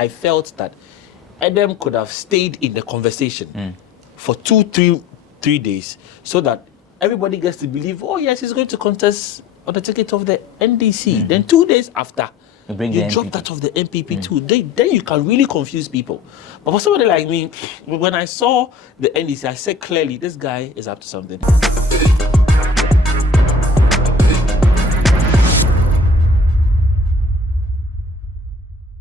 I felt that Edem could have stayed in the conversation for 3 days so that everybody gets to believe, oh yes, he's going to contest on the ticket of the NDC. Then 2 days after, you drop that of the NPP too. Then you can really confuse people. But for somebody like me, when I saw the NDC, I said clearly, this guy is up to something.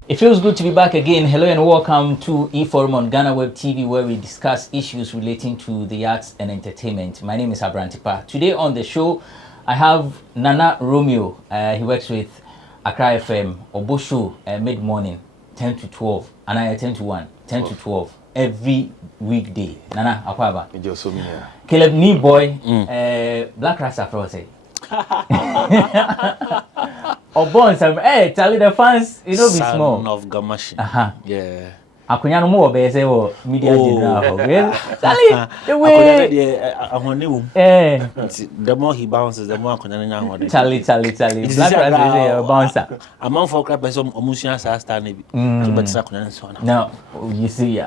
It feels good to be back again. Hello and welcome to eForum on GhanaWeb TV, where we discuss issues relating to the arts and entertainment. My name is Abrantipa. Today on the show, I have Nana Romeo. He works with Accra FM, Obosho, mid-morning, 10 to 12, and I 10 to 1, 10 to 12, every weekday. Nana, Akwaba. Caleb Boy, Black Rasta Frosty. Or born some, hey, tell the fans, you know, be small. Son of Gamashi. Yeah. Akunya no more be say media general. Tell the way. The more he bounces, the more Akunya nya. Charlie. Black Rasta is a bouncer. A man for crap person omusia sa star nebi. So but Akunya so na. No, you see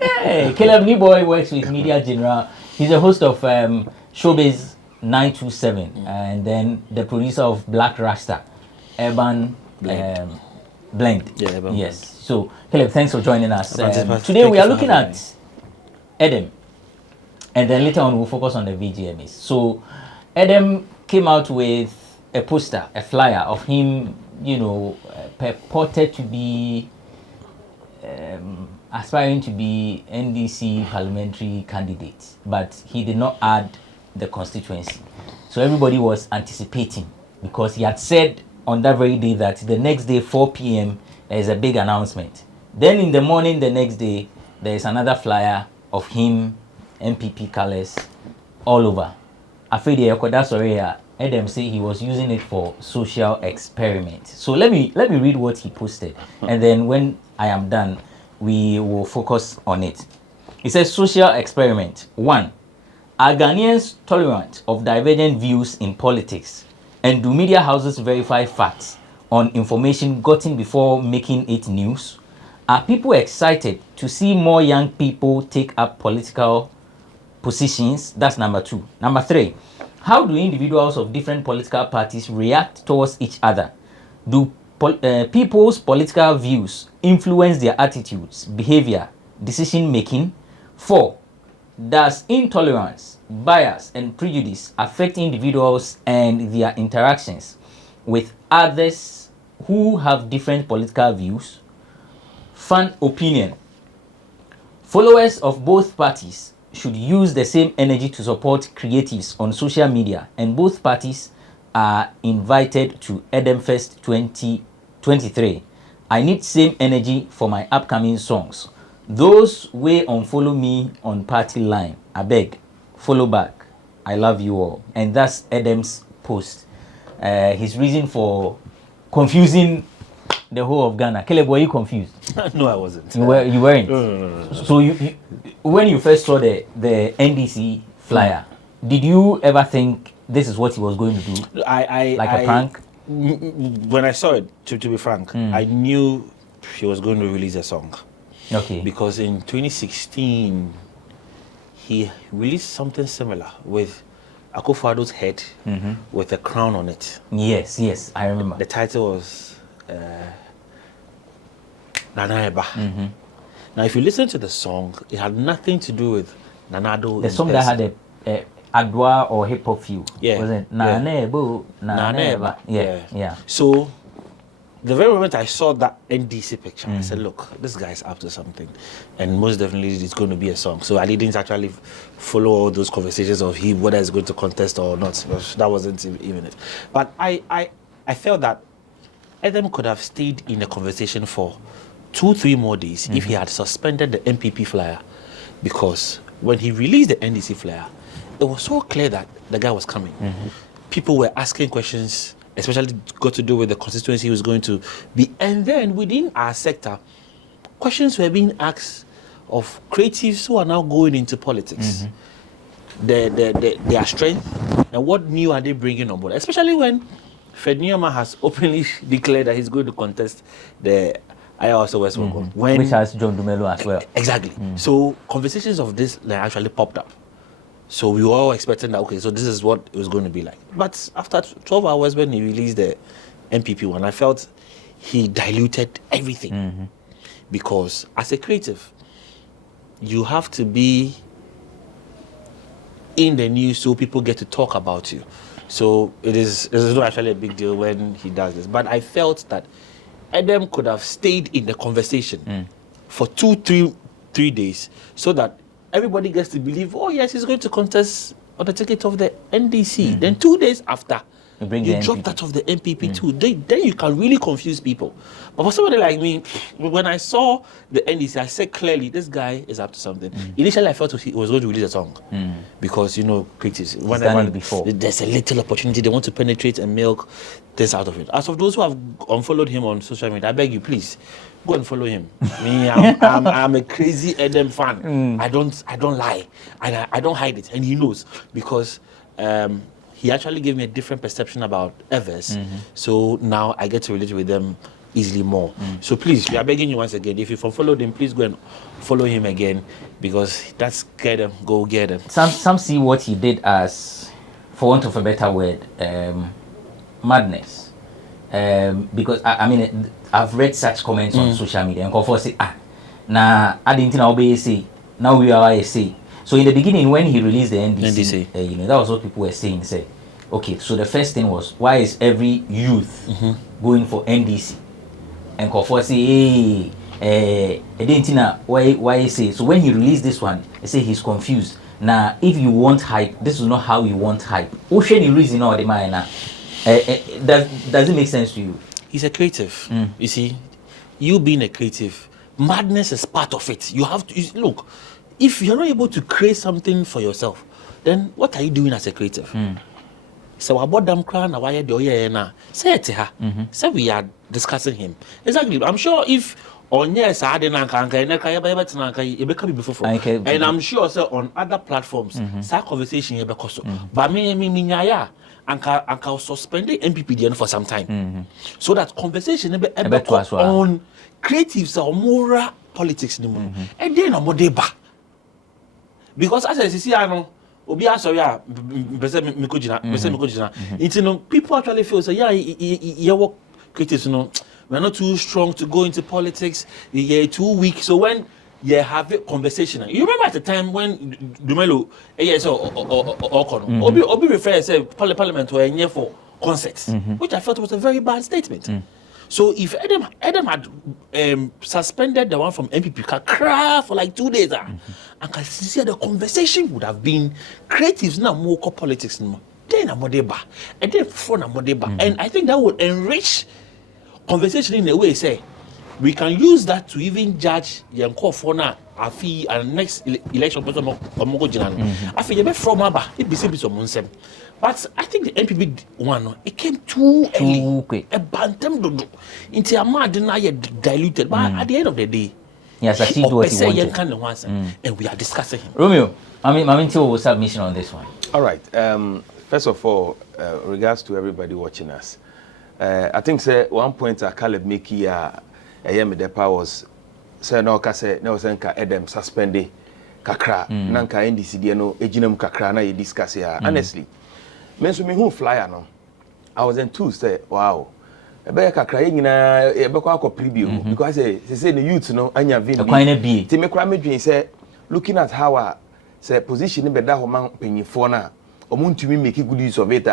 Hey, Caleb Boy works with Media General. He's a host of Showbiz 927 and then the producer of Black Rasta, Urban Blend. Yeah, Urban yes. Blend. So, Caleb, thanks for joining us. Today we are looking at Edem, and then later on we'll focus on the VGMAs. So, Edem came out with a poster, a flyer of him, you know, purported to be aspiring to be NDC parliamentary candidate, but he did not add the constituency. So everybody was anticipating because he had said on that very day that the next day 4 p.m. there is a big announcement. Then in the morning the next day there is another flyer of him, NPP colors all over. Afraid Edem say he was using it for social experiment. So let me read what he posted, and then when I am done we will focus on it. It says social experiment 1. Are Ghanaians tolerant of divergent views in politics? And do media houses verify facts on information gotten before making it news? Are people excited to see more young people take up political positions? That's number 2. Number 3, how do individuals of different political parties react towards each other? Do people's political views influence their attitudes, behavior, decision making? 4, does intolerance, bias, and prejudice affect individuals and their interactions with others who have different political views? Fan opinion. Followers of both parties should use the same energy to support creatives on social media, and both parties are invited to Edem Fest 2023. I need same energy for my upcoming songs. Those way unfollow me on party line, I beg, follow back. I love you all. And that's Edem's post. His reason for confusing the whole of Ghana. Caleb, were you confused? No, I wasn't. You weren't? No. So you when you first saw the NDC flyer, did you ever think this is what he was going to do? A prank? When I saw it, to be frank, I knew he was going to release a song. Okay. Because in 2016, he released something similar with Akufo-Addo's head with a crown on it. Yes, I remember. The title was Nana Eba. Now, if you listen to the song, it had nothing to do with Nana Addo. The song that had a Adwa or hip hop feel. Yeah. Was it Nana Eba? Yeah. So, the very moment I saw that NDC picture, I said, look, this guy's up to something. And most definitely it's going to be a song. So I didn't actually follow all those conversations of him, whether he's going to contest or not. That wasn't even it. But I felt that Edem could have stayed in the conversation for 2-3 more days if he had suspended the NPP flyer. Because when he released the NDC flyer, it was so clear that the guy was coming. People were asking questions, especially got to do with the constituency he was going to be. And then within our sector, questions were being asked of creatives who are now going into politics. Their strength and what new are they bringing on board, especially when Fred Nyoma has openly declared that he's going to contest the I also was welcome. Which has John Dumelo as well. Exactly. So conversations of this like actually popped up. So we were all expecting that, okay, so this is what it was going to be like. But after 12 hours when he released the NPP one, I felt he diluted everything. Because as a creative, you have to be in the news so people get to talk about you. So it is not actually a big deal when he does this. But I felt that Edem could have stayed in the conversation for 2-3 days so that everybody gets to believe, oh yes, he's going to contest on the ticket of the NDC. Then 2 days after, you drop that of the NPP too. Then you can really confuse people. But for somebody like me, when I saw the NDC, I said clearly, this guy is up to something. Initially, I felt he was going to release a song because, you know, critics, there's a little opportunity, they want to penetrate and milk this out of it. As of those who have unfollowed him on social media, I beg you, please, go and follow him. Me, I'm a crazy Edem fan. I don't lie, and I don't hide it, and he knows because he actually gave me a different perception about Evers. So now I get to relate with them easily more. So please, we are begging you once again, if you followed him, please go and follow him again because that's get them, go get them. Some see what he did as, for want of a better word, madness. Because I mean, I've read such comments on social media and for say, nah, I didn't know what say. Now we are say. So in the beginning, when he released the NDC, you know, that was what people were saying. Say, okay, so the first thing was, why is every youth going for NDC? And for say, hey, I didn't know why say. So when he released this one, they say he's confused. Now, if you want hype, this is not how you want hype. Ocean you reason all the man. Does it make sense to you? He's a creative. You see, you being a creative, madness is part of it. You have to look. If you're not able to create something for yourself, then what are you doing as a creative? So about them crown, why do you na? Say it to her. Say we are discussing him. Exactly. I'm sure if on yes, I didn't before. And I'm sure so on other platforms, that conversation here because but me I'll suspend the NPP for some time. So that conversation on creatives or moral politics anymore. And then I'm more deba. Because as I see, I know, people actually feel say, yeah, work critics, you know, we're not too strong to go into politics, you're too weak. So when you have a conversation, you remember at the time when Dumelo, Obi referred say Parliament were in here for concerts, which I felt was a very bad statement. So if Edem had suspended the one from NPP Kakra for like 2 days, and can see the conversation would have been creatives now more politics anymore. Then a modeba, and then front a modeba, and I think that would enrich conversation in a way. Say we can use that to even judge Yanko Fona Afi and next election person Mogo Jinan. Afi you be from Aba, it be simple some Munsem. But I think the NPP one, it came too quick. A bantam dodo. Into a mad diluted. But at the end of the day, yes, I see what he wanted. And we are discussing him. Romeo, I mean, till submission on this one. All right. First of all, regards to everybody watching us. I think say one point Caleb make here, the powers say no kase no senka Edem suspended kakra nanka NDC no ejinam kakra na ye discuss here. Honestly. Menso me who flyer no. I was enthused say wow. Ebe kakra nyina ebe kwa akọ preview because say the youth no anya vin bi. Ti me kra medwin say looking at how say position be da ho man panyifo na omuntumi make good use of it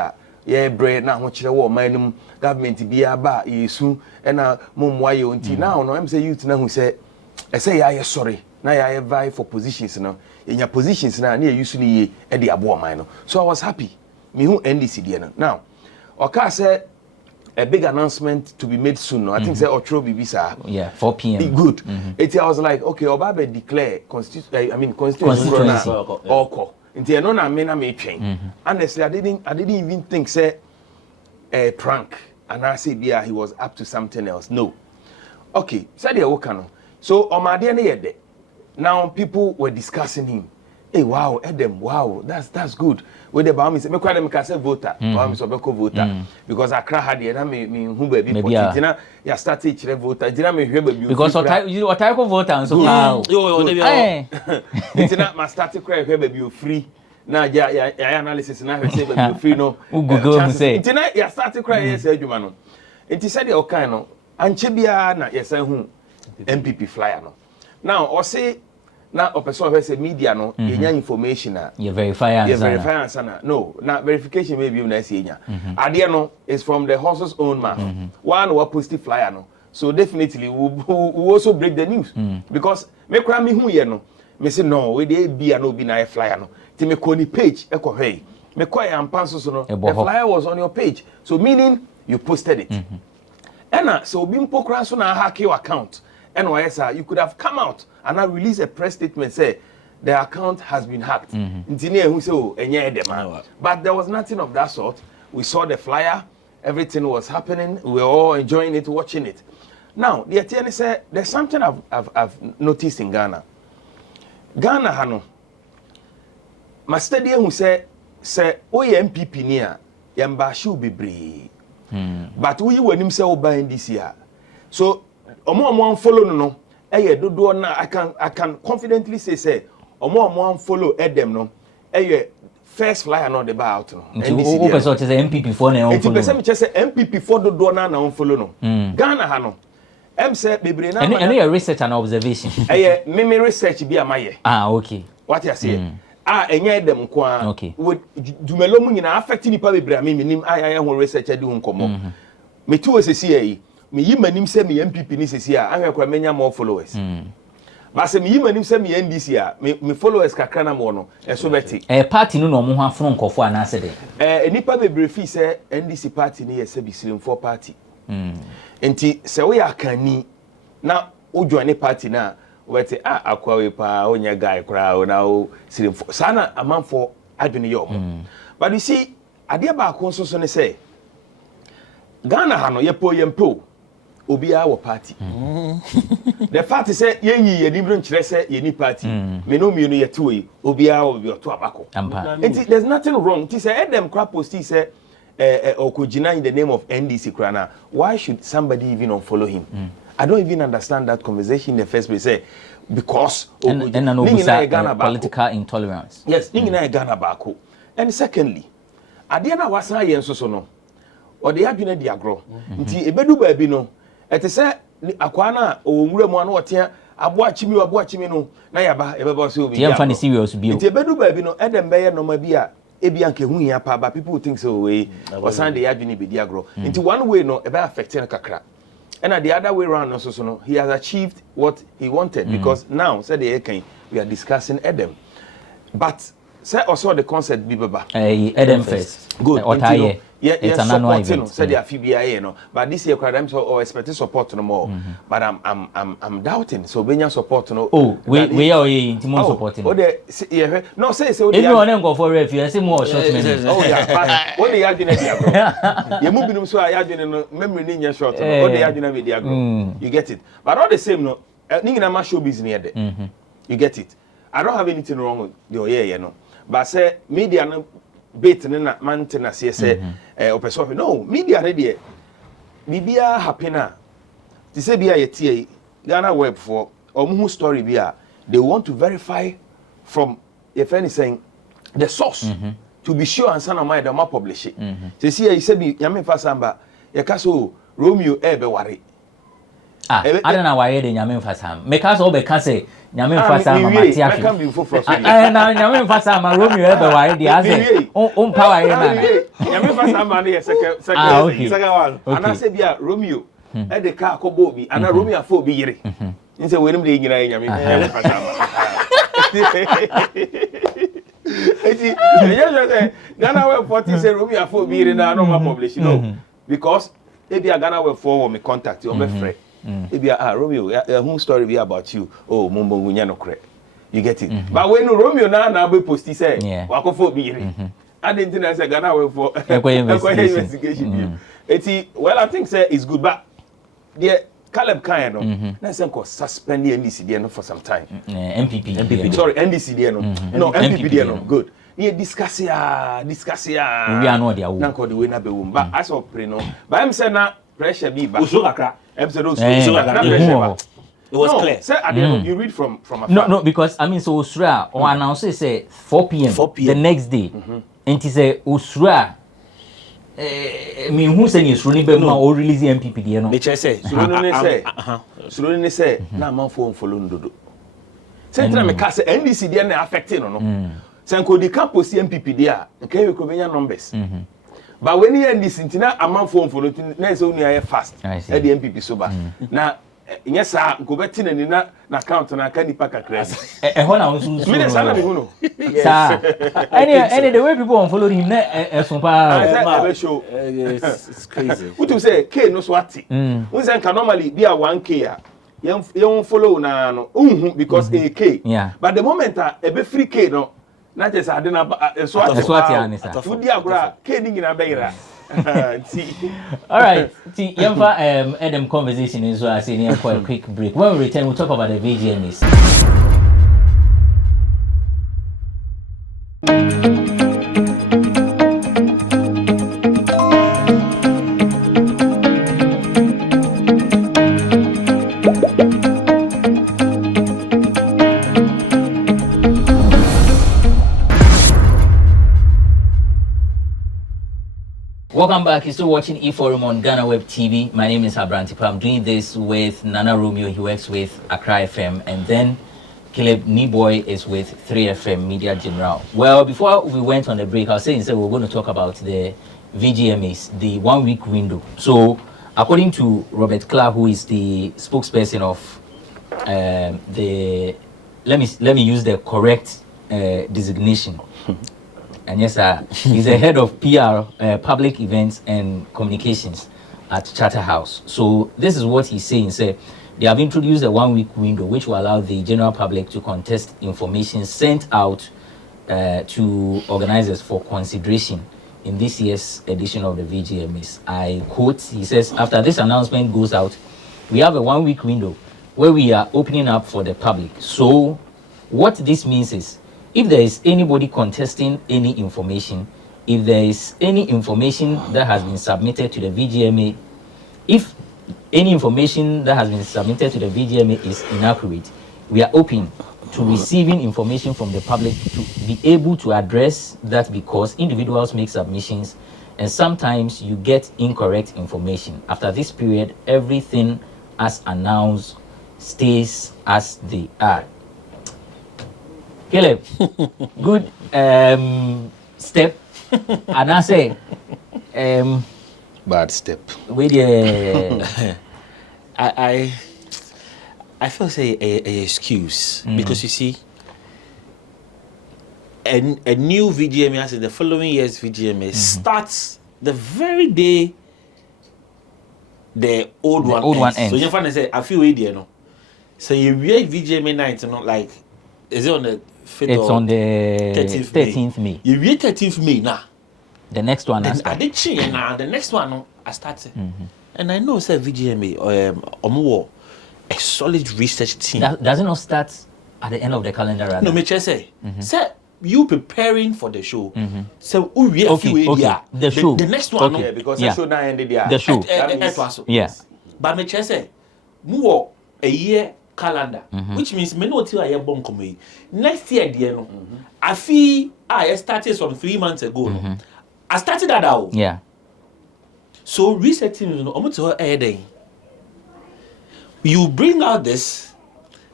yeah bread na ho kire wo man num government bia ba yesu e na momwa ye onti now no am say youth na hu say e say ya sorry na ya vie for positions no enya positions na na use ni ye e de abo man no so I was happy me who NDC there now oka say a big announcement to be made soon no I think say Otro Bibisa 4 p.m. good I was like okay Obabe declare constituency oko nti no na me na me twen honestly I didn't even think say a prank and I said yeah he was up to something else no okay said the woka no so omade na yede now people were discussing him hey, wow, Edem, wow, that's good. With the Bahamas, me cry them say voter, Bahamas or Beko voter, because I cry hard, and me who baby, Tina, ya start teaching voter, Tina me hear baby. Because what type of voter and so now, Tina, my start to cry, baby, you free. Now, yeah, analysis now, say baby, you free no. Google say, Tina, ya start to cry, yes, you man. It is said the Okano, and Chibia, na yes, who NPP flyer no. Now, or say. Now, a person who say media no, information you verify answer. No, now verification may be nice. Idea no is from the horse's own mouth. One will post the flyer no. So definitely we also break the news because me cry me who you know. Me say no, we dey be no be na flyer no. Ti me call the page eko hey. Me call am panso so no. The flyer was on your page. So meaning you posted it. And so being pokra so na hack your account. And you could have come out and now release a press statement say the account has been hacked. But there was nothing of that sort. We saw the flyer, everything was happening, we were all enjoying it, watching it. Now, the attorney said there's something I've noticed in Ghana. Ghana hano, my study who say NPP near yamba should be brave. But we when him say oba NDC. So omo follow no dodo na I can confidently say omo follow Edem no first flyer no the buy out no NDC o person say NPP for na on follow person me say NPP for dodo na on follow no Ghana ha no say bebre na any your research and observation me research bi amaye okay what you say enye Edem ko okay dumelo mu nyina affect ni pa bebre me nim aye ho research adi ho nkomo me tu osesi yi me yi manim say me NPP ni sesi a ahwe kwa menya more followers but say me yi manim say me NDC a me followers kakra na mo no eso beti party no no mo ho afro nkofo ana se de enipa bebre fi say NDC party ni yesa bisirim for party enti say we akani na o join party na wete akwa we pa onya guy kra o na o sirim for sana amanfo adwene ye omo but you see ade ba ko so ne say Ghana ha no yepo yempo obi a wo party the party say yenyi ye nimro nkyere say ye ni party me no mienu ye to yi obi a wo bi oto abako there's nothing wrong it say Edem crap post say okojina in the name of NDC krana why should somebody even unfollow him I don't even understand that conversation in the first place say because political intolerance yes ningi Ghana bako and secondly ade na wasa ye nso so no or the adwene di agro nti ebedu ba bi no ete se akwa na owura mu ana otea aboachimi no na yaba ebeba se obi ya fa ni serious bi nti ebedu ba bi no Edem be ye no ma bi a ebi anke hu ya pa ba people think so we or san the adwene be di agro nti one way no ebe affect na kakra and the other way around also so no he has achieved what he wanted because now said the can we are discussing Edem but say also the concept be baba Edem first good it's an annual event. Said there FBI, no. But this year, I'm so expecting support no more. But I'm doubting. So when you support no. Oh, we are Timon supporting. Oh, yeah. No, say everyone go for review. I say more short minutes. Oh yeah. But what they are doing there, you moving so I are doing no memory in your short. What they are doing with the agro. You get it. But all the same, no. Ningi na showbiz near there. You get it. I don't have anything wrong with your yeah, no. But say media no. Bait na maintenance say opeso no media ready bibia happy na ti say bia yetie GhanaWeb for omu story bia they want to verify from if anything the source to be sure and sana my dem publish it say say bi nyame fa samba ye ka so Romeo ebe ware I don't know why they nyame fa sam make us all be ka say nyame mfa sama mati afi na nyame mfa sama Romeo ebe ware di ase on power here na nyame mfa sama na second one ana say bia Romeo e de ka akobo bi ana Romeo afọ obi yire nse wenim de nyina nyame mfa sama eti GhanaWeb 40 say Romeo afọ obi yire na no ma publish no because e bia GhanaWeb for me contact you me friend if you are Romeo, whose story be about you? Oh, Mumbo Munya no cre. You get it. But when Romeo now be post, he say, Wakofo be. I didn't think I said GhanaWeb for investigation. Well, I think say it's good, but Caleb kind no na say ko suspend the NDC there no for some time. NPP. Sorry, NDC there no. No, NPP there no. Good. Yeah, discuss ya. We are not there. Na ko the way na be wom. But as of pre no. But I'm say na pressure be ba. Uso kakra. I'm say no pressure. It was clear. Say at the end you read from afar. No, because I mean so Usra or announce say 4 p.m. the next day. And he say Usra I mean who say is running be or release the NPP there no. Nature say. Surely say na man follow ndodo. Say try me ka say NDC there na affecting no. Say ko di campus NPP there okay we ko benya numbers. But when you NDC ntina amman follow na say unu ya fast. E the NPP so ba. Na yes sir go beti na account na aka nipa kakra. Ho na unsu. Me dey sana me hu no. Sir. Any the way people unfollow him na so pa. It's crazy. What you say K no so ati. We say can normally be a 1K a. You follow na no because a K. Yeah. But the moment a be free K no na just ade na so ati anisa. Fudi agora K ni nyina be ira. All right. See, Edem conversation is why I say for a quick break. When we return, we'll talk about the VGMAs. Welcome back. You're still watching E-Forum on GhanaWeb TV. My name is Abrantipa. I'm doing this with Nana Romeo. He works with Accra FM. And then Caleb Niboy is with 3FM Media General. Well, before we went on the break, I was saying we were going to talk about the VGMAs, the 1 week window. So, according to Robert Clark, who is the spokesperson of let me use the correct designation. And yes, he's the head of PR, public events and communications at Charterhouse. So this is what he's saying. They have introduced a 1 week window which will allow the general public to contest information sent out to organizers for consideration in this year's edition of the VGMAs. I quote, he says, after this announcement goes out, we have a 1 week window where we are opening up for the public. So what this means is, if there is anybody contesting any information, if there is any information that has been submitted to the VGMA, if any information that has been submitted to the VGMA is inaccurate, we are open to receiving information from the public to be able to address that, because individuals make submissions and sometimes you get incorrect information. After this period, everything as announced stays as they are. Caleb, good step, and I say bad step. With I feel say a excuse because you see, a new VGMA, as in the following year's VGMA, starts the very day the old one ends. So you find say I feel there no. So you read VGMA night, you know, like is it on the 5th it's on the 13th May. You read 13th May now. The next one I did change now. The next one I started, and I know say VGMA a solid research team. Does it not start at the end of the calendar? Rather? No, me just say, say you preparing for the show. So we the show. The next one, okay, because the show now ended there. The show. Yes. But me just say, more a year calendar, which means me no till I have born come next year. I feel I started from 3 months ago. I started that out. Yeah. So resetting, you bring out this.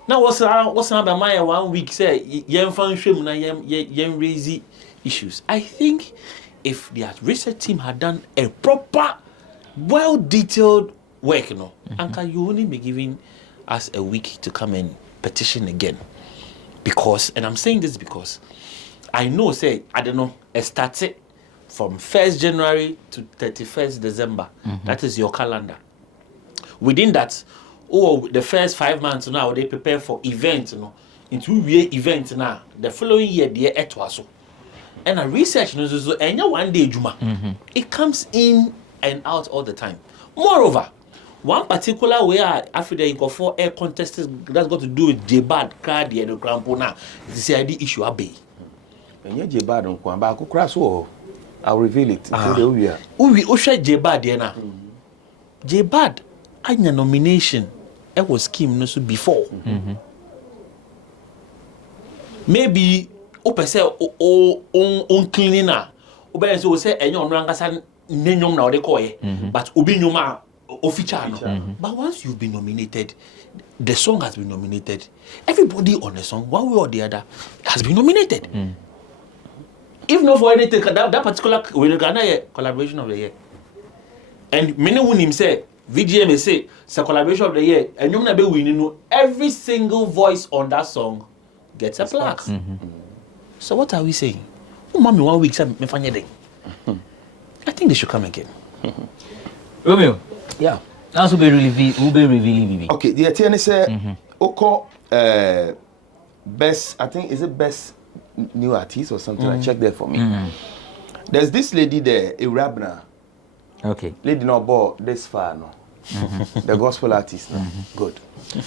Now what's about my 1 week? Say yen fan shame na yen raise issues. I think if the research team had done a proper, well detailed work, Anka, you only be giving us a week to come and petition again. Because, and I'm saying this because I know, say, I don't know, it started from 1st January to 31st December. That is your calendar. Within that, the first 5 months now, they prepare for events, into year events now. The following year, they are etwaso. And a research, and 1 day, Juma, it comes in and out all the time. Moreover, one particular way after the go for air contest that's got to do with J-Bad card the Grampona. This is the issue abe. And you J-Bad on Kwamba crash war. I'll reveal it. We share J-Bad there. J-Bad anya nomination it was scheme no so before. Maybe open say on cleaner. Open so say enyo no angasa nenyom na ode koye. But obi nyoma official no. But once you've been nominated, the song has been nominated. Everybody on the song, one way or the other, has been nominated. If not for anything, that particular collaboration of the year. And many women him say, VGMA say, it's a collaboration of the year, and you're not be winning. Every single voice on that song gets a plaque. So what are we saying? Oh, mommy, 1 week, I think they should come again. Romeo, yeah. That's will be revealing. Okay, the attorney said, Oko, best, I think, is it best new artist or something? I check there for me. There's this lady there, Irabna. Okay. Lady not bought this far, no. The gospel artist. Good.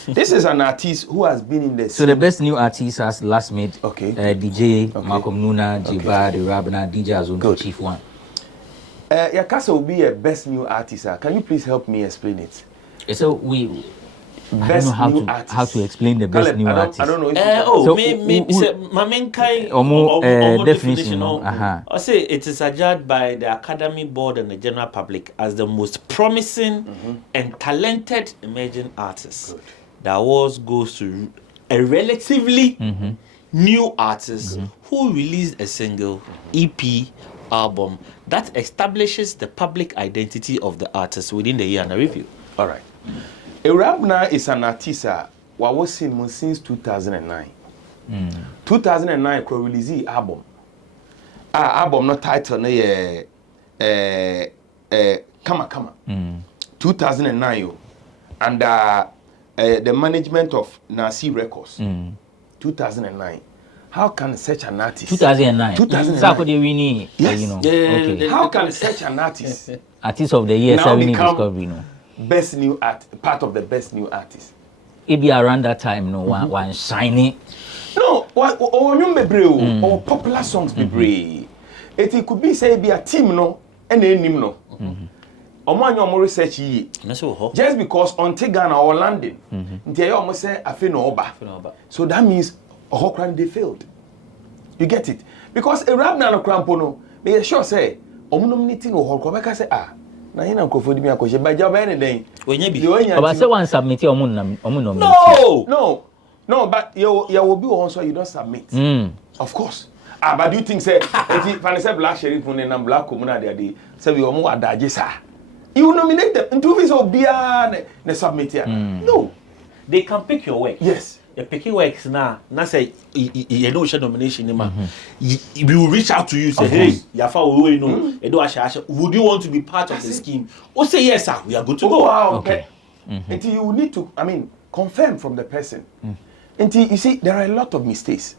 This is an artist who has been in the So the best new artist has last made DJ, Malcolm Nuna, J-Bad, Irabna, DJ Azun, Chief One. Yakasa will be a best new artist. Can you please help me explain it? So I don't know how to explain the best new artist. I don't know. My main kind definition. I say it is adjudged by the Academy Board and the general public as the most promising and talented emerging artist. Good. The award goes to a relatively new artist who released a single, EP, album that establishes the public identity of the artist within the year under review. All right. Irabna is an artist who was seen since 2009. 2009, he released the album. Album no title no Kama. 2009 and the management of Nasi Records. 2009. How can such an artist? 2009. 2009. Yes. You know. Okay. How can such an artist? Artist of the year, now Discovery, no. Best new art, part of the best new artist. It be around that time, no one shiny. No, or popular songs be brave. It could be say be a team no, and name no. More research ye. Just because on Ghana or London, they almost say a oba. So that means Ohokran they failed. You get it? Because a Rabna no crampono, they sure say, nominating Ohokra say na hina nkofodi mi akoshe ba job anything. Wenye bi. But say one submit nominate. No, but you will be also you don't submit. Of course. But do you think say if I say black sheriff and black communal there say we omo adaje sa. You nominate them into this obia ne submit here. No. They can pick your work. Yes. The picking works now say you know share nomination we will reach out to you say hey yafa we know would you want to be part of the scheme or say yes sir we are good to go. Wow, okay. Until you need to confirm from the person. Until you see there are a lot of mistakes.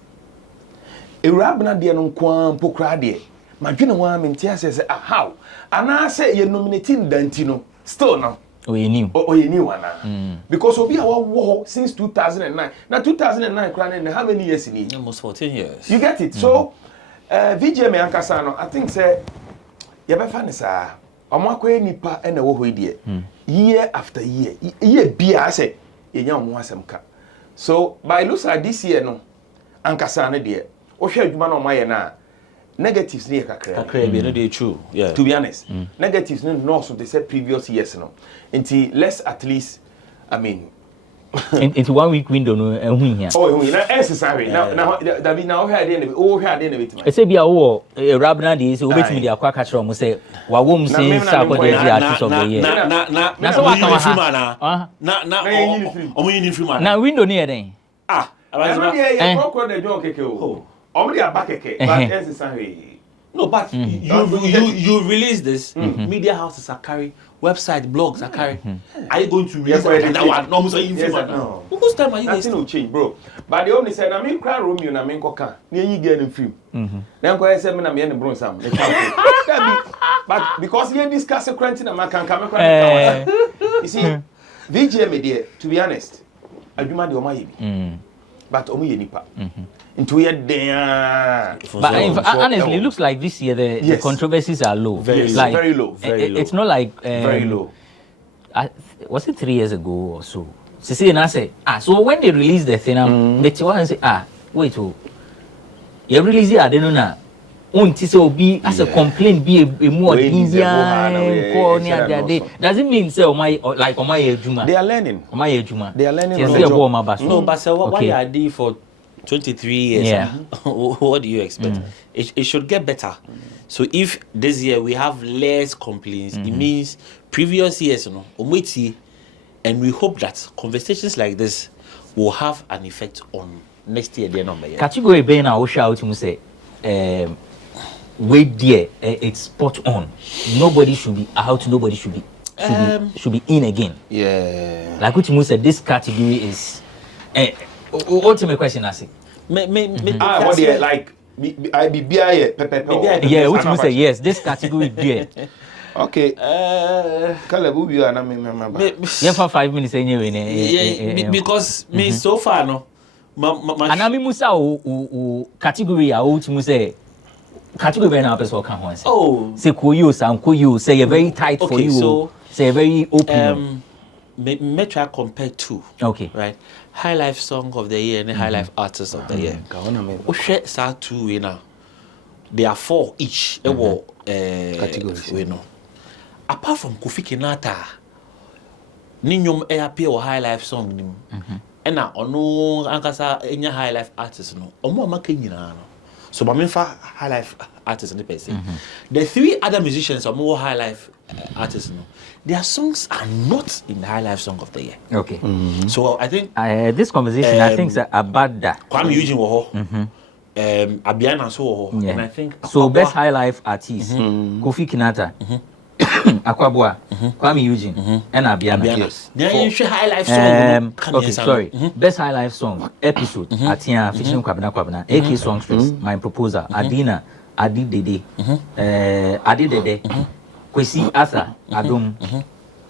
Irabna de no kwan pokra de madwene wa mentia say how and I say you nominating Dantino still now. You knew one because Obi our war since 2009. Now 2009 crying how many years in it? Almost 14 years. You get it? So VGMA Ankasano, I think say you be fan sir. Omakwe nipa e na wo hoi de. Year after year. Year bia say ye nya omo asem ka. So by looks like this year no Ankasano de. O hwe adwuma na omaye na negatives near kakra be no dey true. Yeah. To be honest, negatives no so they said previous years no. Until let's at least into 1 week window no ehun here. Oh, na necessary. Now that be now here dey na bit. E say bia wo Rabna dey say obetimi dey akwa ka kire mo say wa wom say sa ko dey artist of the year. Na so what na omo yin free man. Na window ni e den. Abazima e prokro dey John keke o. Omo dey abakeke but necessary. No, but you release this, media houses are carrying, website, blogs are carrying. Are you going to release that one? No, no. Whose time are you Nothing will change, bro. But the only said, I mean, cry Romeo, I mean, coca, near you get in film. Then go ahead, I'm in the bronze. But because you discuss a quarantine, I can come across. You see, VGMA, dear, to be honest, I do my but only nipa. Into your there. But honestly, it looks like this year the controversies are low. Very low. It's not like very low. Was it 3 years ago or so? See, and I say, so when they release the thing, they tell and say, wait, you release it, I don't know now. So be as a complaint, be a more Indian corner. Does it mean say my like my Juma? They are learning. My Juma. They are learning. No, but so what you did for 23 years? Yeah. What do you expect? It should get better. So if this year we have less complaints, it means previous years, and we hope that conversations like this will have an effect on next year. Their number. Category being our shout to say, wait there, it's spot on. Nobody should be out. Nobody should be in again. Yeah. Like what you said, this category is. Ultimate question, I say. What do you like? I be beer, yeah, what you say? Yes, this category there. Okay. Caleb, who you are not remember? Yeah, for 5 minutes anyway. Yeah, because me so far no. And I mean, Musa category. I would say category when our person can once. Oh, say Kuyu, say you're very tight for you. So say very open. Me try compare two. Okay. Right. High Life Song of the Year and High Life Artist of the Year. Share sa two we now. There are 4 each. Categories. We know. Apart from Kofi Kinata, Ninyom appear or High Life Song nim. And now ono ankasa enya High Life Artist no. Omo amaka nyina no. So Maminfa High Life Artist in the person. The 3 other musicians are more High Life artists no. Their songs are not in the High Life Song of the Year. Okay. So I think this conversation I think is about that. Kwame Eugene Wo Ho. Abiana so Wo Ho. And I think so best High Life artist Kofi Kinata. Akwabua, Kwame Eugene, and Abiana. Then you High Life Song. Okay, sorry. Best High Life Song episode. Atia featuring Kwabena. AK Songstress. My Proposal. Adina. Adi Dede. Adi Dede. Kwesi Arthur. Adum.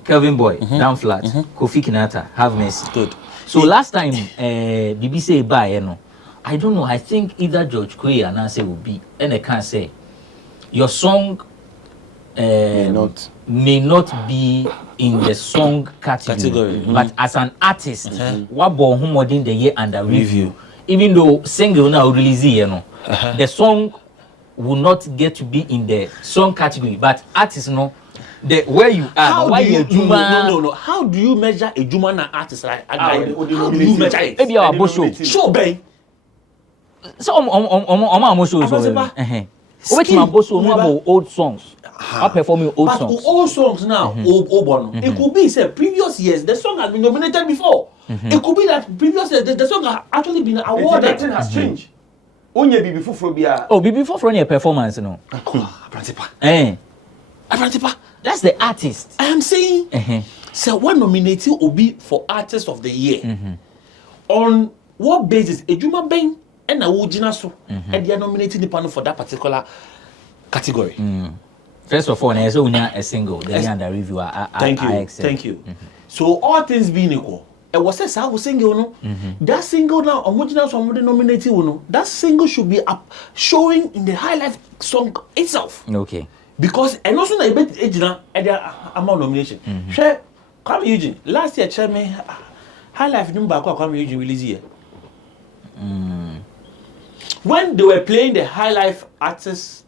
Kelvin Boy. Down Flat. Kofi Kinata. Have Mercy. Good. So last time, BBC by I don't know. I think either George Kwe and Nancy will be, and I can't say your song. May not be in the song category. But as an artist, what born who in the year under review, even though single now release the song will not get to be in the song category. But artists the where you are, why you no. How do you measure a Juma and artist like? How do you measure it? Maybe our show. Showbiz. So on shows. Which my boss will know old songs. I'm performing old songs. But old songs now, old it could be say previous years the song has been nominated before. It could be that previous years the song has actually been awarded. Nothing has changed. Onye Bibi Fufro bia. Oh, Bibi Fufro your performance Aprantipa. That's the artist. I am saying. So one nominating will be for artist of the year. On what basis? Ejuma Ben and Awujina so and they are nominating the panel for that particular category. First of all, there's only a single. Then under review. Thank you. So all things being equal, it was a single. No, that single now original somebody nominated. No, that single should be up showing in the High Life Song itself. Okay. Because and also na bet ejina and there amount nomination. Share Kwame Eugene last year. Share me High Life number Kwame Eugene release here. When they were playing the High Life artists,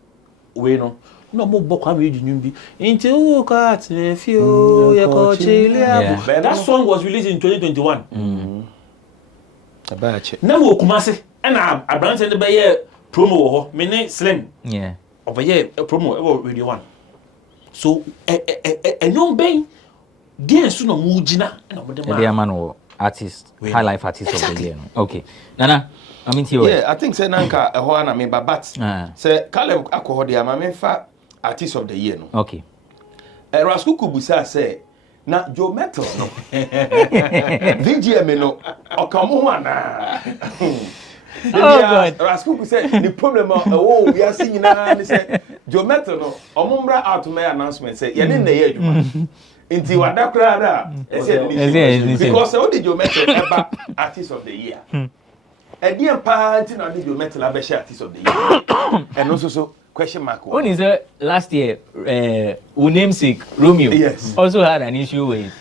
we know. No more Kwame Eugene be into that song was released in 2021. Now we Kumasi and I branch and the promo mene slim. Yeah. Over here promo ever radio 1. So a young bang dear soon mujina and artist, high life artist of the year. Okay, Nana, I mean, yeah, I think say nanka ehona me but say Caleb akọ de ama me fa artist of the year no. Okay. Rasku Kubusa say na Joe Metal no. VGMA no okamo ana. Oh God. Rasku say the problem we are seeing na say Joe Metal no omumbra out my announcement say ye na ye adwuma. Inti wadakra da because all the Joe Metal ever artist of the year. Edem party na the Joe Metal abesha artist of the year. And also so question mark one. When is last year namesake Romeo also had an issue with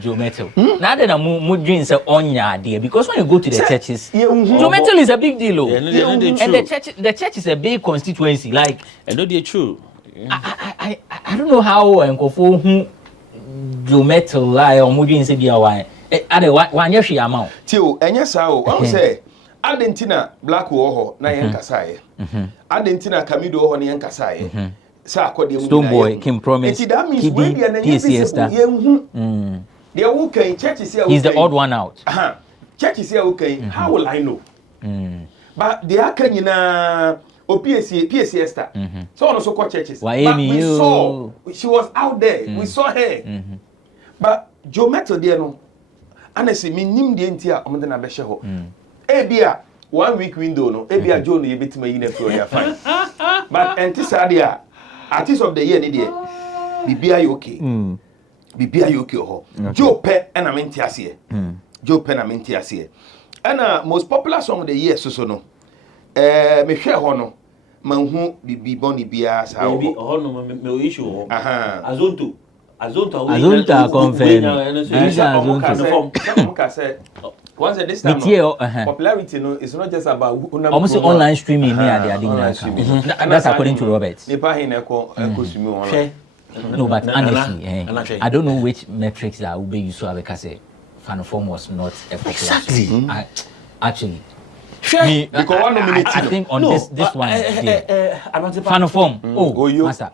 Joe Metal. Now that I'm doing say onya there because when you go to the churches Joe Metal is a big deal and the church is a big constituency like I know they're true. I don't know how Nkommo who Joe Metal lie or doing say be why ade one year she amount till enya sa o I say Adentina Black Wo Ho na yen kasaye. Adentina Kamido Ho na yen kasaye. Sa akode mu Stoneboy Kim Promise. It that means when they na yen they who can churches here. He's the odd one out. Churches here okay. How will I know? But they are can na PSC Esther. So on so called churches. But we saw she was out there. We saw her. But Joe Metal there no. Honestly, me nim de ntia omde na be ho. Ebia 1 week window no ebia Joe no yebetima yi na feel ya fine but entisadia artist of the year ni there bibia you okay bibia you okay ho Joe pe na menti ase Joe pe na menti ase and most popular song of the year so no me hwe ho no manhu bibi boni bia sa ho no me issue ho Azonto confirm once this time popularity no it's not just about almost online streaming that's according to Robert. No, but honestly, I don't know which metrics that will be used to because fan form was not a popular. Exactly. Actually. I think on this one fan form. Master.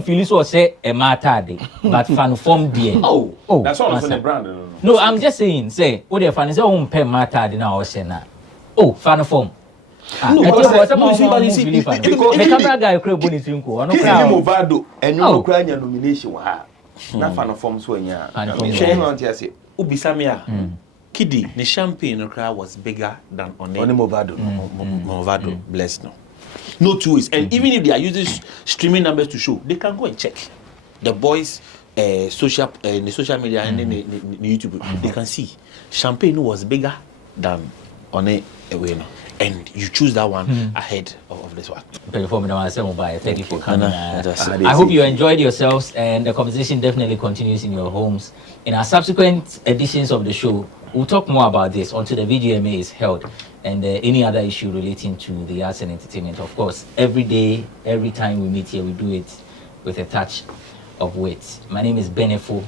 Feel so say a matter but fan form there. That's all on the brand. No, I'm just saying say the fan say pay matter now or say na. Fan form. No, the camera guy crave bonus inko. No crowd. Movado and you cry your nomination wa. Na fan form so nya. Ubisamia. Kiddy, the champagne crowd was bigger than on Movado. Movado, bless no. No two ways. And even if they are using streaming numbers to show, they can go and check. The boys social the social media and then the YouTube, they can see champagne was bigger than on a way no. And you choose that one ahead of this one. Thank you for coming. I hope you enjoyed yourselves and the conversation definitely continues in your homes. In our subsequent editions of the show, we'll talk more about this until the VGMA is held and any other issue relating to the arts and entertainment. Of course, every day, every time we meet here, we do it with a touch of wit. My name is Benefo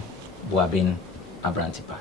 Buabin Abrantipa.